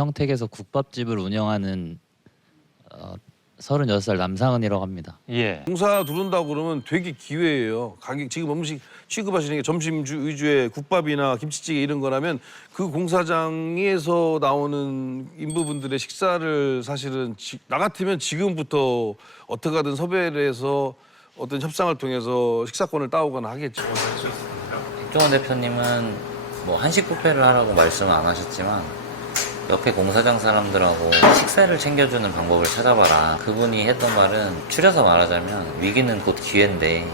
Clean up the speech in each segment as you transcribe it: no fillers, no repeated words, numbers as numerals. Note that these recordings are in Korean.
평택에서 국밥집을 운영하는 36살 남상은이라고 합니다. 예. 공사 들어온다고 그러면 되게 기회예요. 가격 지금 음식 취급하시는 게 점심 위주의 국밥이나 김치찌개 이런 거라면 그 공사장에서 나오는 인부분들의 식사를 사실은 나 같으면 지금부터 어떻게 하든 섭외를 해서 어떤 협상을 통해서 식사권을 따오거나 하겠죠. 백종원 대표님은 뭐 한식 뷔페를 하라고 말씀은 안 하셨지만 옆에 공사장 사람들하고 식사를 챙겨주는 방법을 찾아봐라. 그분이 했던 말은 추려서 말하자면 위기는 곧 기회인데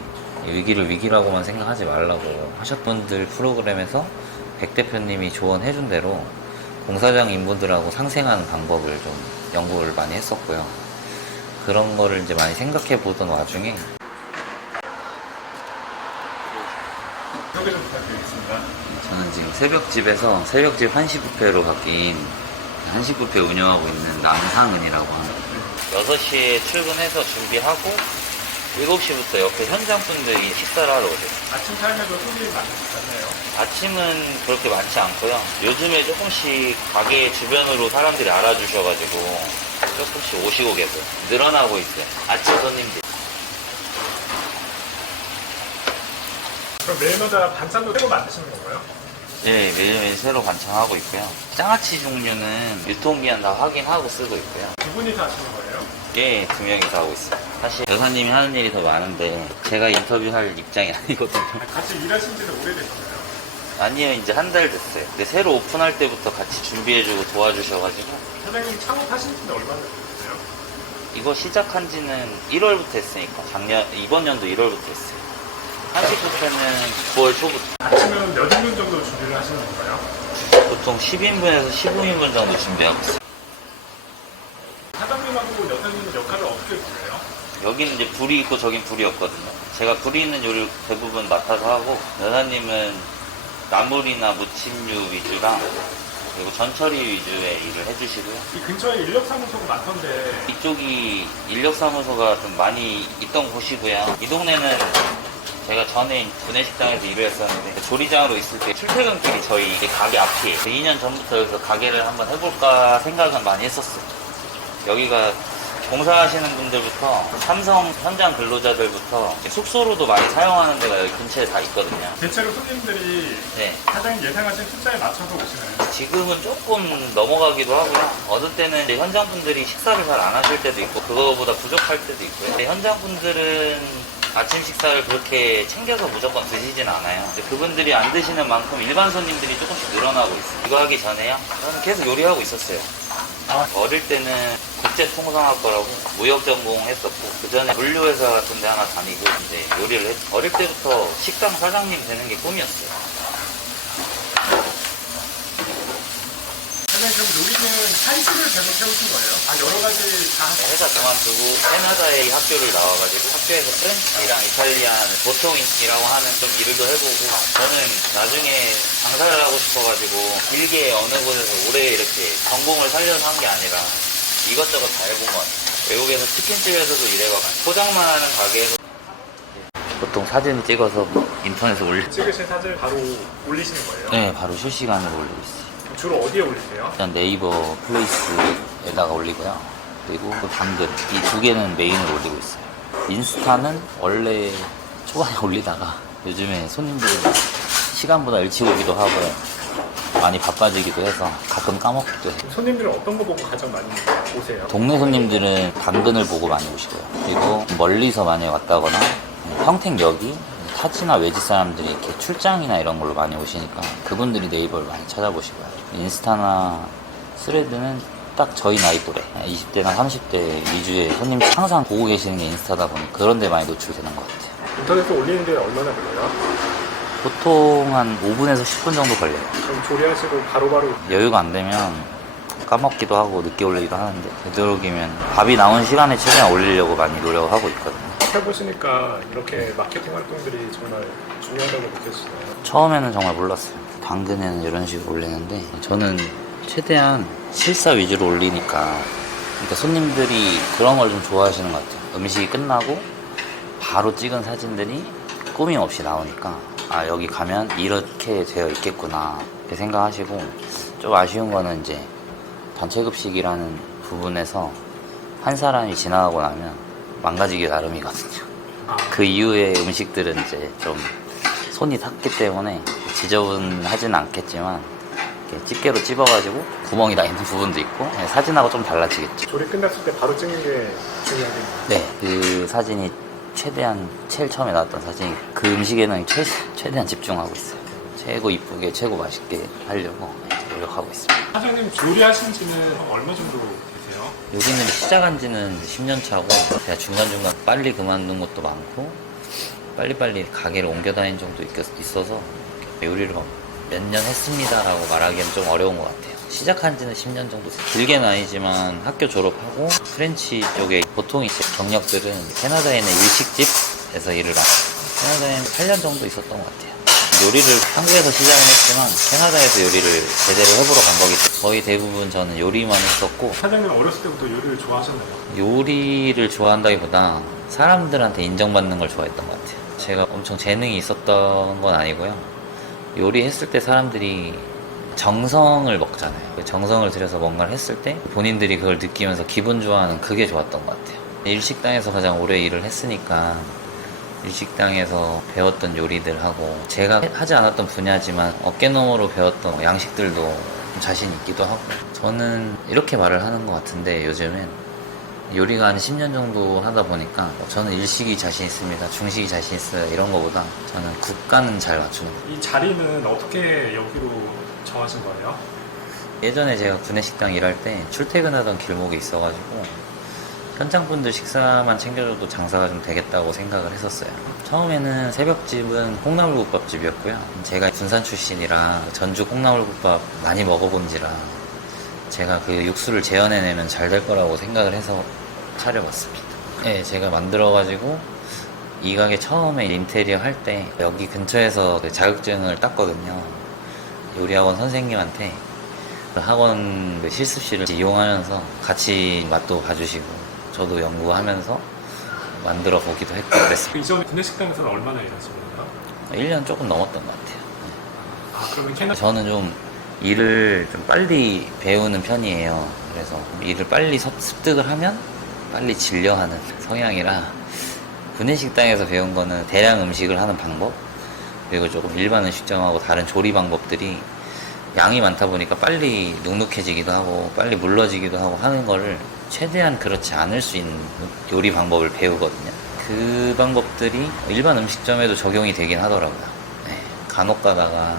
위기를 위기라고만 생각하지 말라고 하셨던 분들 프로그램에서 백 대표님이 조언해준 대로 공사장 인분들하고 상생하는 방법을 좀 연구를 많이 했었고요. 그런 거를 이제 많이 생각해 보던 와중에 소개 좀 부탁드리겠습니다. 저는 지금 새벽집 한식 뷔페로 바뀐 한식 뷔페 운영하고 있는 남상은이라고 합니다. 6시에 출근해서 준비하고 7시부터 옆에 현장 분들이 식사를 하러 오세요. 아침 타임에도 손님이 많으시잖아요. 아침은 그렇게 많지 않고요. 요즘에 조금씩 가게 주변으로 사람들이 알아주셔가지고 조금씩 오시고 계세요. 늘어나고 있어요. 아침 손님들. 그럼 매일마다 반찬도 새로 만드시는 건가요? 네, 매일매일 새로 반찬하고 있고요. 장아찌 종류는 유통기한 다 확인하고 쓰고 있고요. 두 분이 다 하시는 거예요? 예, 2명이서 하고 있어요. 사실 여사님이 하는 일이 더 많은데 제가 인터뷰할 입장이 아니거든요. 같이 일하신 지는 오래되셨나요? 아니요, 이제 한 달 됐어요. 근데 새로 오픈할 때부터 같이 준비해주고 도와주셔가지고 사장님 창업하신 지는 얼마나 되셨어요? 이거 시작한 지는 1월부터 했으니까 이번 연도 1월부터 했어요. 한식 뷔페는 9월 초부터. 아침은 몇 인분 정도 준비를 하시는 건가요? 보통 10인분에서 15인분 정도 준비하고 있어요. 사장님하고 여사님은 역할을 어떻게 보세요? 여기는 이제 불이 있고 저긴 불이 없거든요. 제가 불이 있는 요리를 대부분 맡아서 하고 여사님은 나물이나 무침류 위주랑 그리고 전처리 위주의 일을 해주시고요. 이 근처에 인력사무소가 많던데 이쪽이 인력사무소가 좀 많이 있던 곳이고요. 이 동네는 제가 전에 구내식당에서 일을 했었는데 조리장으로 있을 때 출퇴근길이 저희 가게 앞이에요. 2년 전부터 여기서 가게를 한번 해볼까 생각은 많이 했었어요. 여기가 공사하시는 분들부터 삼성 현장 근로자들부터 숙소로도 많이 사용하는 데가 여기 근처에 다 있거든요. 대체로 손님들이 네. 사장님 예상하신 숫자에 맞춰서 오시나요? 지금은 조금 넘어가기도 하고요. 어느 때는 이제 현장 분들이 식사를 잘 안 하실 때도 있고 그거보다 부족할 때도 있고요. 근데 현장 분들은 아침 식사를 그렇게 챙겨서 무조건 드시진 않아요. 근데 그분들이 안 드시는 만큼 일반 손님들이 조금씩 늘어나고 있어요. 이거 하기 전에요? 저는 계속 요리하고 있었어요. 어릴 때는 국제통상학과라고 무역 전공했었고 그 전에 물류회사 같은 데 하나 다니고 이제 요리를 했어요. 어릴 때부터 식당 사장님 되는 게 꿈이었어요. 사장님 그럼 요리는 한식을 계속 해오신 거예요? 여러 가지 다 회사 그만두고 캐나다에 학교를 나와가지고 학교에서 프렌치랑 이탈리안 보통이라고 하는 좀 일도 해보고 저는 나중에 장사를 하고 싶어가지고 길게 어느 곳에서 오래 이렇게 전공을 살려서 한 게 아니라 이것저것 다 해본 것 같아요. 외국에서 치킨집에서도 일해봐가지고 포장만 하는 가게에서 보통 사진 찍어서 인터넷에 찍으신 사진 바로 올리시는 거예요? 네, 바로 실시간으로 올리고 있어요. 주로 어디에 올리세요? 일단 네이버 플레이스에다가 올리고요. 그리고 또 당근 이 두 개는 메인으로 올리고 있어요. 인스타는 원래 초반에 올리다가 요즘에 손님들이 시간보다 일찍 오기도 하고 많이 바빠지기도 해서 가끔 까먹기도 해요. 손님들은 어떤 거 보고 가장 많이 오세요? 동네 손님들은 당근을 보고 많이 오시고요. 그리고 멀리서 많이 왔다거나 평택역이 타지나 외지 사람들이 이렇게 출장이나 이런 걸로 많이 오시니까 그분들이 네이버를 많이 찾아보시고요. 인스타나 스레드는 딱 저희 나이 또래 20대나 30대 위주의 손님이 항상 보고 계시는 게 인스타다 보니 그런 데 많이 노출되는 것 같아요. 인터넷에 올리는 데 얼마나 걸려요? 보통 한 5분에서 10분 정도 걸려요. 그럼 조리하시고 바로바로 여유가 안 되면 까먹기도 하고 늦게 올리기도 하는데 되도록이면 밥이 나온 시간에 최대한 올리려고 많이 노력을 하고 있거든요. 해보시니까 이렇게 마케팅 활동들이 정말 중요하다고 느껴지나요? 처음에는 정말 몰랐어요. 당근에는 이런 식으로 올리는데 저는 최대한 실사 위주로 올리니까 그러니까 손님들이 그런 걸 좀 좋아하시는 것 같아요. 음식이 끝나고 바로 찍은 사진들이 꾸밈 없이 나오니까 아 여기 가면 이렇게 되어 있겠구나 이렇게 생각하시고 좀 아쉬운 거는 이제 단체급식이라는 부분에서 한 사람이 지나가고 나면 망가지기 나름이거든요. 그 이후의 음식들은 이제 좀 손이 탔기 때문에 지저분하진 않겠지만 이렇게 집게로 찝어가지고 구멍이 나 있는 부분도 있고 사진하고 좀 달라지겠죠. 조리 끝났을 때 바로 찍는 게 중요하겠네요. 네, 그 사진이 최대한 제일 처음에 나왔던 사진이 그 음식에는 최대한 집중하고 있어요. 최고 이쁘게 최고 맛있게 하려고 노력하고 있습니다. 사장님 조리하신 지는 얼마 정도 되세요? 여기는 시작한 지는 10년 차고 제가 중간중간 빨리 그만둔 것도 많고 빨리빨리 가게를 옮겨 다닌 정도 있어서 요리를 몇 년 했습니다라고 말하기엔 좀 어려운 것 같아요. 시작한 지는 10년 정도 됐어요. 길게는 아니지만 학교 졸업하고 프렌치 쪽에 보통 이제 경력들은 캐나다에 있는 일식집에서 일을 하고 캐나다에는 8년 정도 있었던 것 같아요. 요리를 한국에서 시작은 했지만 캐나다에서 요리를 제대로 해보러 간 거기 때문에 거의 대부분 저는 요리만 했었고 사장님 어렸을 때부터 요리를 좋아하셨나요? 요리를 좋아한다기보다 사람들한테 인정받는 걸 좋아했던 것 같아요. 제가 엄청 재능이 있었던 건 아니고요. 요리했을 때 사람들이 정성을 먹잖아요. 그 정성을 들여서 뭔가를 했을 때 본인들이 그걸 느끼면서 기분 좋아하는 그게 좋았던 것 같아요. 일식당에서 가장 오래 일을 했으니까 일식당에서 배웠던 요리들하고 제가 하지 않았던 분야지만 어깨너머로 배웠던 양식들도 좀 자신 있기도 하고 저는 이렇게 말을 하는 것 같은데 요즘엔 요리가 한 10년 정도 하다 보니까 저는 일식이 자신 있습니다, 중식이 자신 있어요 이런 거보다 저는 국가는 잘 맞추는 거예요. 이 자리는 어떻게 여기로 정하신 거예요? 예전에 제가 구내식당 일할 때 출퇴근하던 길목에 있어가지고 현장분들 식사만 챙겨줘도 장사가 좀 되겠다고 생각을 했었어요. 처음에는 새벽집은 콩나물국밥집이었고요. 제가 군산 출신이라 전주 콩나물국밥 많이 먹어본지라 제가 그 육수를 재현해내면 잘 될 거라고 생각을 해서 차려봤습니다. 네, 제가 만들어가지고 이 가게 처음에 인테리어 할 때 여기 근처에서 그 자격증을 땄거든요. 요리학원 선생님한테 그 학원 그 실습실을 이용하면서 같이 맛도 봐주시고 저도 연구하면서 만들어 보기도 했고 그랬습니다. 이전 구내식당에서는 얼마나 일하신 거예요? 1년 조금 넘었던 것 같아요. 아 그러면 캐나다 저는 좀 일을 좀 빨리 배우는 편이에요. 그래서 일을 빨리 습득을 하면 빨리 질려하는 성향이라 구내식당에서 배운 거는 대량 음식을 하는 방법 그리고 조금 일반 음식점하고 다른 조리 방법들이 양이 많다 보니까 빨리 눅눅해지기도 하고 빨리 물러지기도 하고 하는 거를 최대한 그렇지 않을 수 있는 요리 방법을 배우거든요. 그 방법들이 일반 음식점에도 적용이 되긴 하더라고요. 네, 간혹 가다가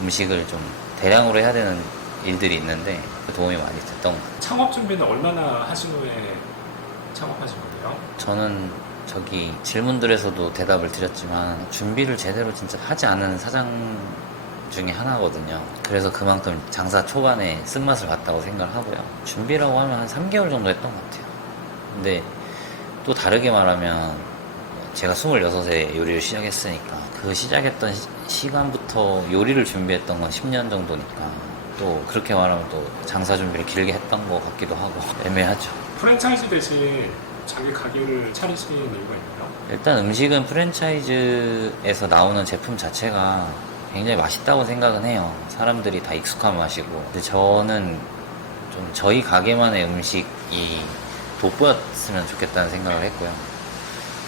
음식을 좀 대량으로 해야 되는 일들이 있는데 도움이 많이 됐던 것 같아요. 창업 준비는 얼마나 하신 후에 창업하신 거예요? 저는 저기 질문들에서도 대답을 드렸지만 준비를 제대로 진짜 하지 않은 사장 중에 하나거든요. 그래서 그만큼 장사 초반에 쓴맛을 봤다고 생각을 하고요. 준비라고 하면 한 3개월 정도 했던 것 같아요. 근데 또 다르게 말하면 제가 26에 요리를 시작했으니까 그 시작했던 시간부터 요리를 준비했던 건 10년 정도니까 또 그렇게 말하면 또 장사 준비를 길게 했던 것 같기도 하고 애매하죠. 프랜차이즈 대신 자기 가게를 차리시는 이유가 있나요? 일단 음식은 프랜차이즈에서 나오는 제품 자체가 굉장히 맛있다고 생각은 해요. 사람들이 다 익숙한 맛이고. 근데 저는 좀 저희 가게만의 음식이 돋보였으면 좋겠다는 생각을 했고요.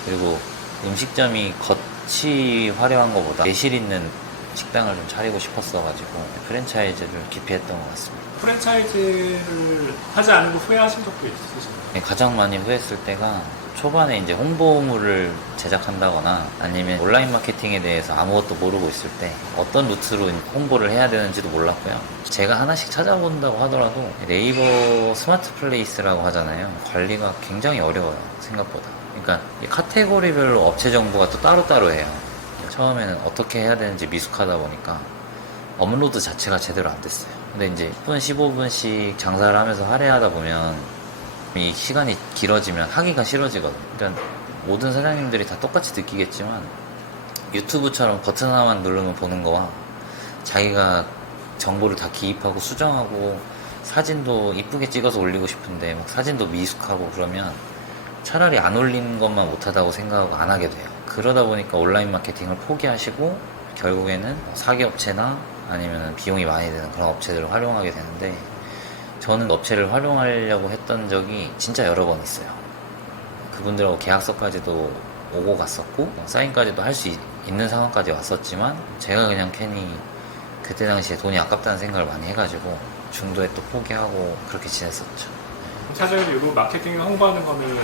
그리고 음식점이 겉이 화려한 것보다 내실 있는 식당을 좀 차리고 싶었어가지고 프랜차이즈를 기피했던 것 같습니다. 프랜차이즈를 하지 않은 거 후회하신 적도 있으신가요? 가장 많이 후회했을 때가 초반에 이제 홍보물을 제작한다거나 아니면 온라인 마케팅에 대해서 아무것도 모르고 있을 때 어떤 루트로 홍보를 해야 되는지도 몰랐고요. 제가 하나씩 찾아본다고 하더라도 네이버 스마트 플레이스라고 하잖아요. 관리가 굉장히 어려워요, 생각보다. 그러니까 이 카테고리별로 업체 정보가 또 따로따로 해요. 처음에는 어떻게 해야 되는지 미숙하다 보니까 업로드 자체가 제대로 안 됐어요. 근데 이제 10분, 15분씩 장사를 하면서 할애하다 보면 이 시간이 길어지면 하기가 싫어지거든요. 그러니까 모든 사장님들이 다 똑같이 느끼겠지만 유튜브처럼 버튼 하나만 누르면 보는 거와 자기가 정보를 다 기입하고 수정하고 사진도 이쁘게 찍어서 올리고 싶은데 막 사진도 미숙하고 그러면 차라리 안 올리는 것만 못하다고 생각하고 안 하게 돼요. 그러다 보니까 온라인 마케팅을 포기하시고 결국에는 사기업체나 아니면 비용이 많이 드는 그런 업체들을 활용하게 되는데 저는 업체를 활용하려고 했던 적이 진짜 여러 번 있어요. 그분들하고 계약서까지도 오고 갔었고 사인까지도 할 수 있는 상황까지 왔었지만 제가 그냥 괜히 그때 당시에 돈이 아깝다는 생각을 많이 해가지고 중도에 또 포기하고 그렇게 지냈었죠. 사장님 이거 마케팅 홍보하는 거는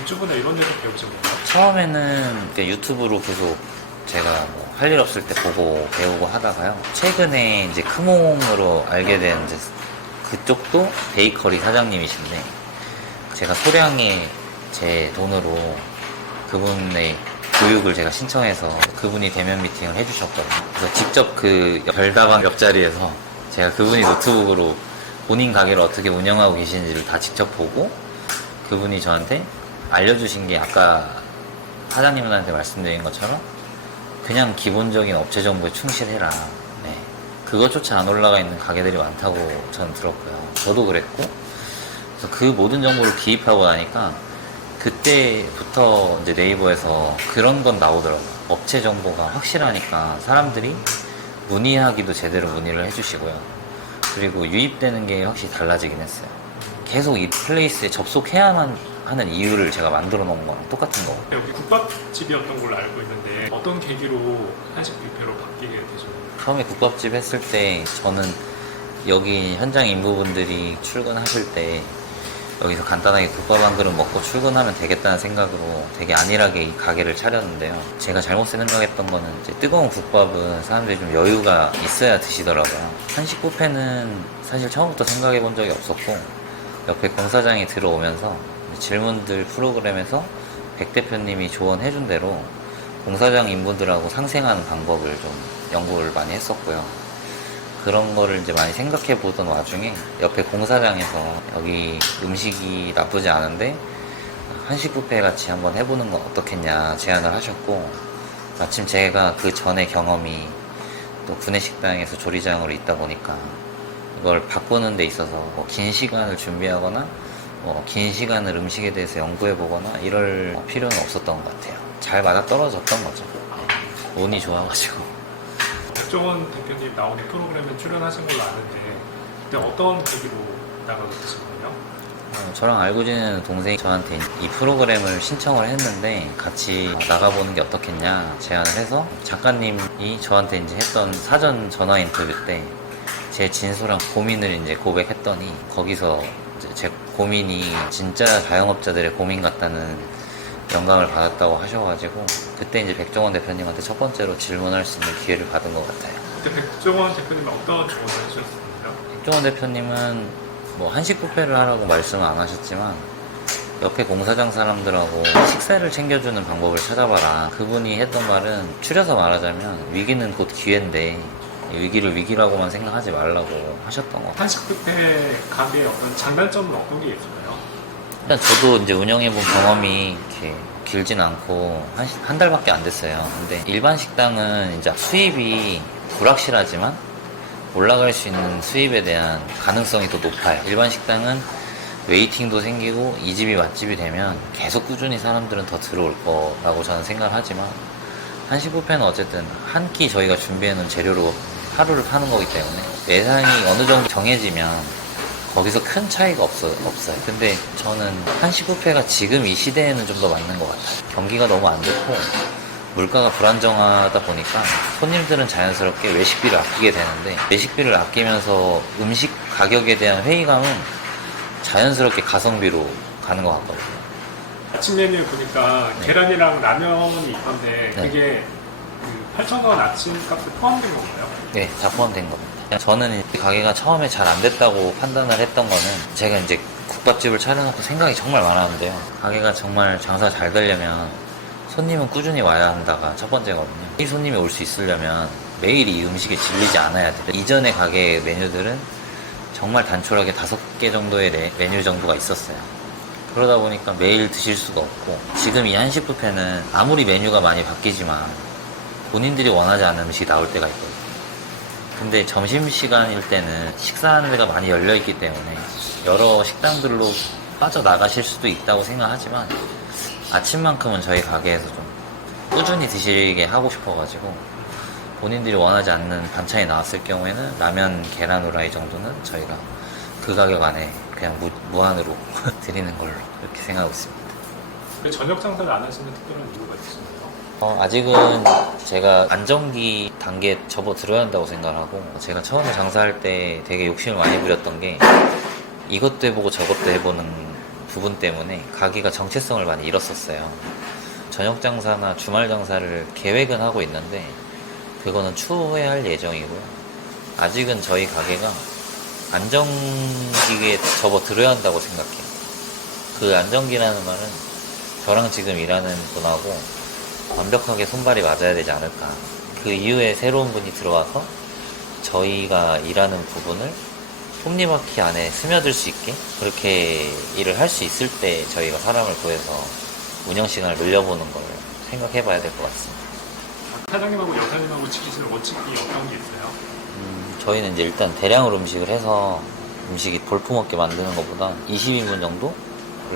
유튜브나 이런 데서 배우신 거예요? 처음에는 유튜브로 계속 제가 뭐 할 일 없을 때 보고 배우고 하다가요. 최근에 이제 크몽으로 알게 된 이제 그쪽도 베이커리 사장님이신데 제가 소량의 제 돈으로 그분의 교육을 제가 신청해서 그분이 대면 미팅을 해주셨거든요. 그래서 직접 그 별다방 옆자리에서 제가 그분이 노트북으로 본인 가게를 어떻게 운영하고 계시는지를 다 직접 보고 그분이 저한테 알려주신 게 아까 사장님한테 말씀드린 것처럼 그냥 기본적인 업체 정보에 충실해라. 네. 그것조차 안 올라가 있는 가게들이 많다고 저는 들었고요. 저도 그랬고 그래서 그 모든 정보를 기입하고 나니까 그때부터 이제 네이버에서 그런 건 나오더라고요. 업체 정보가 확실하니까 사람들이 문의하기도 제대로 문의를 해주시고요. 그리고 유입되는 게 확실히 달라지긴 했어요. 계속 이 플레이스에 접속해야만 하는 이유를 제가 만들어 놓은 거랑 똑같은 거고. 여기 국밥집이었던 걸로 알고 있는데 어떤 계기로 한식 뷔페로 바뀌게 되셨나요? 처음에 국밥집 했을 때 저는 여기 현장 인부분들이 출근하실 때 여기서 간단하게 국밥 한 그릇 먹고 출근하면 되겠다는 생각으로 되게 안일하게 이 가게를 차렸는데요. 제가 잘못 생각했던 거는 이제 뜨거운 국밥은 사람들이 좀 여유가 있어야 드시더라고요. 한식 뷔페는 사실 처음부터 생각해 본 적이 없었고 옆에 공사장이 들어오면서 질문들 프로그램에서 백 대표님이 조언해준 대로 공사장 인분들하고 상생하는 방법을 좀 연구를 많이 했었고요. 그런 거를 이제 많이 생각해 보던 와중에 옆에 공사장에서 여기 음식이 나쁘지 않은데 한식 뷔페 같이 한번 해보는 건 어떻겠냐 제안을 하셨고 마침 제가 그 전에 경험이 또 구내식당에서 조리장으로 있다 보니까 이걸 바꾸는 데 있어서 뭐 긴 시간을 준비하거나 긴 시간을 음식에 대해서 연구해 보거나 이럴 필요는 없었던 것 같아요. 잘 맞아 떨어졌던 거죠. 운이 좋아가지고. 백종원 대표님 나오는 프로그램에 출연하신 걸로 아는데 그때 어떤 계기로 나가게 되신 거예요? 저랑 알고 지내는 동생이 저한테 이 프로그램을 신청을 했는데 같이 나가보는 게 어떻겠냐 제안을 해서 작가님이 저한테 이제 했던 사전 전화 인터뷰 때 제 진솔한 고민을 이제 고백했더니 거기서 이제 제 고민이 진짜 자영업자들의 고민 같다는 영감을 받았다고 하셔가지고 그때 이제 백종원 대표님한테 첫 번째로 질문할 수 있는 기회를 받은 것 같아요. 그때 백종원 대표님은 어떤 조언을 해주셨습니까? 백종원 대표님은 뭐 한식 뷔페를 하라고 말씀은 안 하셨지만 옆에 공사장 사람들하고 식사를 챙겨주는 방법을 찾아봐라. 그분이 했던 말은 추려서 말하자면 위기는 곧 기회인데 위기를 위기라고만 생각하지 말라고 하셨던 것 같아요. 한식 뷔페 가게의 어떤 장단점은 어떤 게 있을까요? 일단 저도 이제 운영해본 경험이 이렇게 길진 않고 한 달밖에 안 됐어요. 근데 일반 식당은 이제 수입이 불확실하지만 올라갈 수 있는 수입에 대한 가능성이 더 높아요. 일반 식당은 웨이팅도 생기고 이 집이 맛집이 되면 계속 꾸준히 사람들은 더 들어올 거라고 저는 생각을 하지만 한식 뷔페는 어쨌든 한 끼 저희가 준비해놓은 재료로 하루를 파는 거기 때문에 예산이 어느 정도 정해지면 거기서 큰 차이가 없어요. 근데 저는 한식 뷔페가 지금 이 시대에는 좀 더 맞는 것 같아요. 경기가 너무 안 좋고 물가가 불안정하다 보니까 손님들은 자연스럽게 외식비를 아끼게 되는데 외식비를 아끼면서 음식 가격에 대한 회의감은 자연스럽게 가성비로 가는 것 같거든요. 아침 메뉴 보니까 네. 계란이랑 라면이 있던데 네. 그게 그 8,000원 아침값에 포함된 건가요? 네, 다 포함된 겁니다. 저는 이 가게가 처음에 잘 안 됐다고 판단을 했던 거는 제가 이제 국밥집을 차려놓고 생각이 정말 많았는데요. 가게가 정말 장사 잘 되려면 손님은 꾸준히 와야 한다가 첫 번째거든요. 이 손님이 올 수 있으려면 매일 이 음식에 질리지 않아야 돼요. 이전의 가게 메뉴들은 정말 단촐하게 5개 정도의 메뉴 정도가 있었어요. 그러다 보니까 매일 드실 수가 없고 지금 이 한식 뷔페는 아무리 메뉴가 많이 바뀌지만 본인들이 원하지 않는 음식이 나올 때가 있거든요. 근데 점심시간일 때는 식사하는 데가 많이 열려있기 때문에 여러 식당들로 빠져나가실 수도 있다고 생각하지만 아침만큼은 저희 가게에서 좀 꾸준히 드시게 하고 싶어가지고 본인들이 원하지 않는 반찬이 나왔을 경우에는 라면, 계란 후라이 정도는 저희가 그 가격 안에 그냥 무한으로 드리는 걸로 그렇게 생각하고 있습니다. 그 저녁 장사를 안 하시는 특별한 이유가 있으신가요? 아직은 제가 안정기 단계에 접어들어야 한다고 생각하고, 제가 처음에 장사할 때 되게 욕심을 많이 부렸던 게 이것도 해보고 저것도 해보는 부분 때문에 가게가 정체성을 많이 잃었었어요. 저녁 장사나 주말 장사를 계획은 하고 있는데 그거는 추후에 할 예정이고요. 아직은 저희 가게가 안정기에 접어들어야 한다고 생각해요. 그 안정기라는 말은 저랑 지금 일하는 분하고 완벽하게 손발이 맞아야 되지 않을까. 그 이후에 새로운 분이 들어와서 저희가 일하는 부분을 톱니바퀴 안에 스며들 수 있게 그렇게 일을 할 수 있을 때 저희가 사람을 구해서 운영 시간을 늘려보는 걸 생각해 봐야 될 것 같습니다. 사장님하고 여사님하고 지키시는 원칙이 어떤 게 있어요? 저희는 이제 일단 대량으로 음식을 해서 음식이 볼품없게 만드는 것보다 20인분 정도를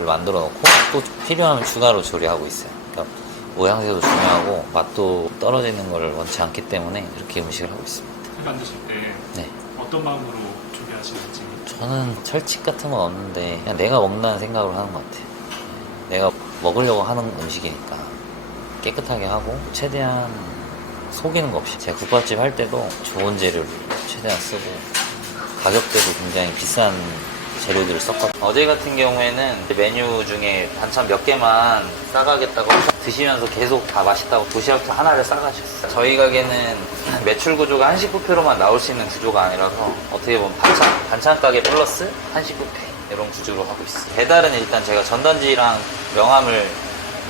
만들어 놓고 또 필요하면 추가로 조리하고 있어요. 그러니까 모양새도 중요하고 맛도 떨어지는 걸 원치 않기 때문에 이렇게 음식을 하고 있습니다. 회 만드실 때 네. 어떤 마음으로 준비하시는지. 저는 철칙 같은 건 없는데 그냥 내가 먹는다는 생각으로 하는 것 같아요. 내가 먹으려고 하는 음식이니까 깨끗하게 하고 최대한 속이는 거 없이, 제가 국밥집 할 때도 좋은 재료를 최대한 쓰고 가격대도 굉장히 비싼 재료들을 썼거든요. 어제 같은 경우에는 메뉴 중에 반찬 몇 개만 싸가겠다고 드시면서 계속 다 맛있다고 도시락도 하나를 싸가셨어요. 저희 가게는 매출 구조가 한식 뷔페로만 나올 수 있는 구조가 아니라서 어떻게 보면 반찬 가게 플러스 한식 뷔페 이런 구조로 하고 있어요. 배달은 일단 제가 전단지랑 명함을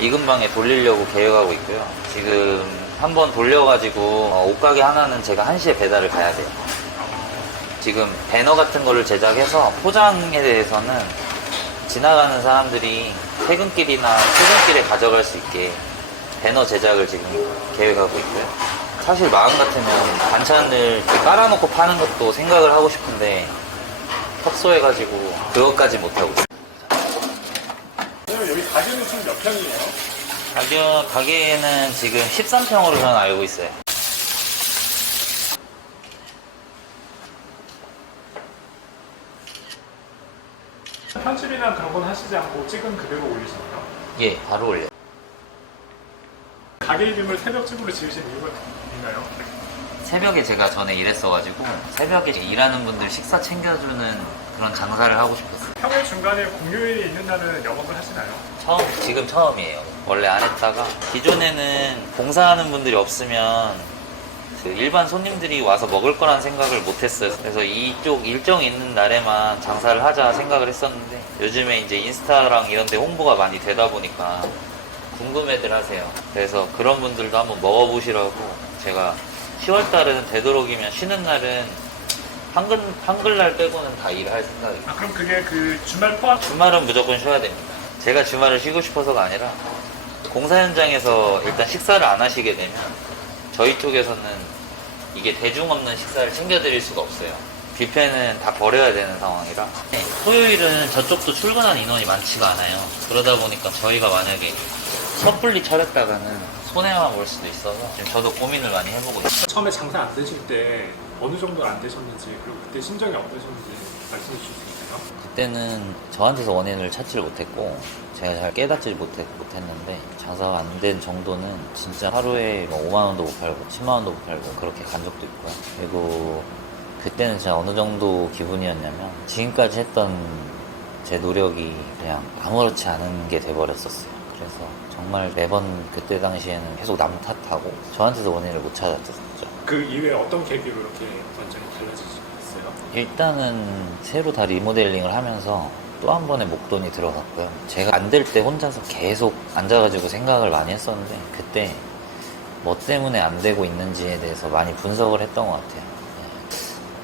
이 근방에 돌리려고 계획하고 있고요. 지금 한번 돌려가지고 옷가게 하나는 제가 1시에 배달을 가야 돼요. 지금 배너 같은 거를 제작해서 포장에 대해서는 지나가는 사람들이 퇴근길이나 퇴근길에 가져갈 수 있게 배너 제작을 지금 계획하고 있고요. 사실 마음 같으면 반찬을 이렇게 깔아놓고 파는 것도 생각을 하고 싶은데 협소해가지고 그것까지 못하고 있어요. 여기 가게는 지금 몇 평이에요? 가게는 지금 13평으로 저는 알고 있어요. 편집이나 그런 건 하시지 않고 찍은 그대로 올리시나요? 예, 바로 올려요. 가게 이름을 새벽집으로 지으신 이유가 있나요? 새벽에 제가 전에 일했어가지고 새벽에 일하는 분들 식사 챙겨주는 그런 장사를 하고 싶었어요. 평일 중간에 공휴일이 있는 날은 영업을 하시나요? 지금 처음이에요. 원래 안 했다가 기존에는 봉사하는 분들이 없으면 그 일반 손님들이 와서 먹을 거란 생각을 못 했어요. 그래서 이쪽 일정이 있는 날에만 장사를 하자 생각을 했었는데 요즘에 이제 인스타랑 이런 데 홍보가 많이 되다 보니까 궁금해들 하세요. 그래서 그런 분들도 한번 먹어보시라고 제가 10월 달은 되도록이면 쉬는 날은 한글날 빼고는 다 일을 할 생각이에요. 아, 그럼 그게 그 주말 포함? 주말은 무조건 쉬어야 됩니다. 제가 주말을 쉬고 싶어서가 아니라 공사 현장에서 일단 식사를 안 하시게 되면 저희 쪽에서는 이게 대중 없는 식사를 챙겨드릴 수가 없어요. 뷔페는 다 버려야 되는 상황이라. 토요일은 저쪽도 출근하는 인원이 많지가 않아요. 그러다 보니까 저희가 만약에 섣불리 차렸다가는 손해만 볼 수도 있어서 지금 저도 고민을 많이 해보고 있어요. 처음에 장사 안 되실 때 어느 정도 안 되셨는지, 그리고 그때 심정이 어떠셨는지 말씀해 주실 수 있나요? 그때는 저한테서 원인을 찾지를 못했고 제가 잘 깨닫지 못했는데 장사가 안 된 정도는 진짜 하루에 5만 원도 못 팔고 10만 원도 못 팔고 그렇게 간 적도 있고요. 그리고 그때는 진짜 어느 정도 기분이었냐면 지금까지 했던 제 노력이 그냥 아무렇지 않은 게 돼버렸었어요. 그래서 정말 매번 그때 당시에는 계속 남 탓하고 저한테서 원인을 못 찾았었죠. 그 이후에 어떤 계기로 이렇게 완전히 달라지셨어요? 일단은 새로 다 리모델링을 하면서 또 한 번의 목돈이 들어갔고요. 제가 안 될 때 혼자서 계속 앉아가지고 생각을 많이 했었는데 그때 뭐 때문에 안 되고 있는지에 대해서 많이 분석을 했던 것 같아요.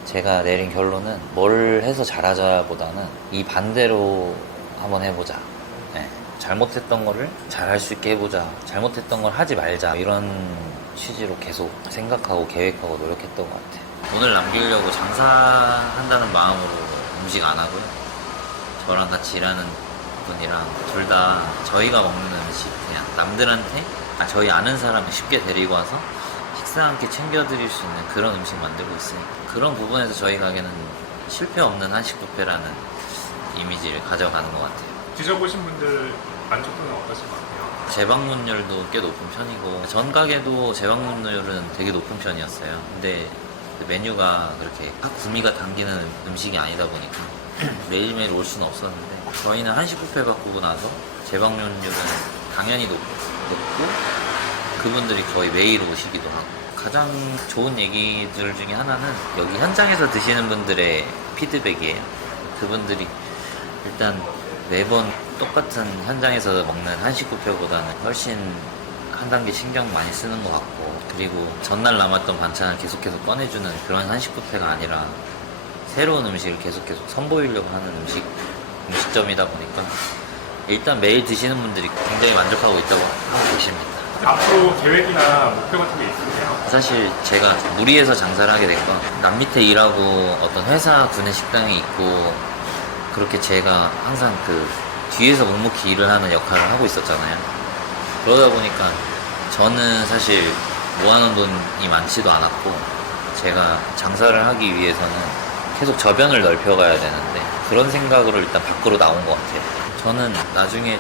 제가 내린 결론은 뭘 해서 잘하자보다는 이 반대로 한번 해보자. 네. 잘못했던 거를 잘할 수 있게 해보자. 잘못했던 걸 하지 말자. 이런 취지로 계속 생각하고 계획하고 노력했던 것 같아요. 돈을 남기려고 장사한다는 마음으로 음식 안 하고요. 저랑 같이 일하는 분이랑 둘 다 저희가 먹는 음식 그냥 남들한테 저희 아는 사람을 쉽게 데리고 와서 식사 함께 챙겨드릴 수 있는 그런 음식 만들고 있으니까 그런 부분에서 저희 가게는 실패 없는 한식 뷔페라는 이미지를 가져가는 것 같아요. 드셔보신 분들 만족도는 어떠신 것 같아요? 재방문율도 꽤 높은 편이고 전 가게도 재방문율은 되게 높은 편이었어요. 근데 그 메뉴가 그렇게 확 구미가 당기는 음식이 아니다 보니까 매일매일 올 수는 없었는데 저희는 한식 뷔페 바꾸고 나서 재방문율은 당연히 높고 그분들이 거의 매일 오시기도 하고 가장 좋은 얘기들 중에 하나는 여기 현장에서 드시는 분들의 피드백이에요. 그분들이 일단 매번 똑같은 현장에서 먹는 한식 뷔페보다는 훨씬 한 단계 신경 많이 쓰는 것 같고 그리고 전날 남았던 반찬을 계속해서 꺼내주는 그런 한식 뷔페가 아니라 새로운 음식을 계속 선보이려고 하는 음식점이다 보니까 일단 매일 드시는 분들이 굉장히 만족하고 있다고 하고 계십니다. 앞으로 계획이나 목표 같은 게 있으세요? 사실 제가 무리해서 장사를 하게 된 건 남 밑에 일하고 어떤 회사 구내 식당에 있고 그렇게 제가 항상 그 뒤에서 묵묵히 일을 하는 역할을 하고 있었잖아요. 그러다 보니까 저는 사실 모아놓은 돈이 많지도 않았고 제가 장사를 하기 위해서는 계속 저변을 넓혀가야 되는데 그런 생각으로 일단 밖으로 나온 것 같아요. 저는 나중에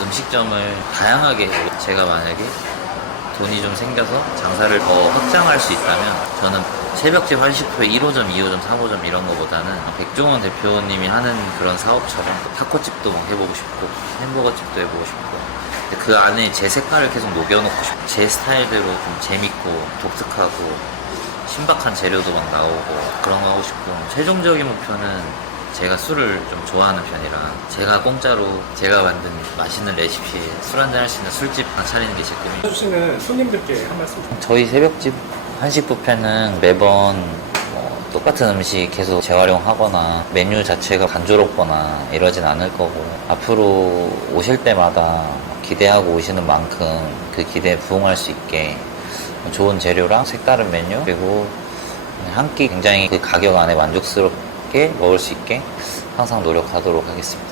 음식점을 다양하게 제가 만약에 돈이 좀 생겨서 장사를 더 확장할 수 있다면 저는 새벽집 한식뷔페 1호점, 2호점, 3호점 이런 거보다는 백종원 대표님이 하는 그런 사업처럼 타코집도 막 해보고 싶고 햄버거집도 해보고 싶고 근데 그 안에 제 색깔을 계속 녹여놓고 싶고 제 스타일대로 좀 재밌고 독특하고 신박한 재료도 막 나오고 그런 거 하고 싶고 최종적인 목표는 제가 술을 좀 좋아하는 편이라 제가 공짜로 제가 만든 맛있는 레시피에 술 한잔 할 수 있는 술집 하나 차리는 게 제 꿈이에요. 해주시는 손님들께 한 말씀 좀. 저희 새벽집 한식 뷔페는 매번 똑같은 음식 계속 재활용하거나 메뉴 자체가 단조롭거나 이러진 않을 거고 앞으로 오실 때마다 기대하고 오시는 만큼 그 기대에 부응할 수 있게 좋은 재료랑 색다른 메뉴 그리고 한 끼 굉장히 그 가격 안에 만족스럽게 먹을 수 있게 항상 노력하도록 하겠습니다.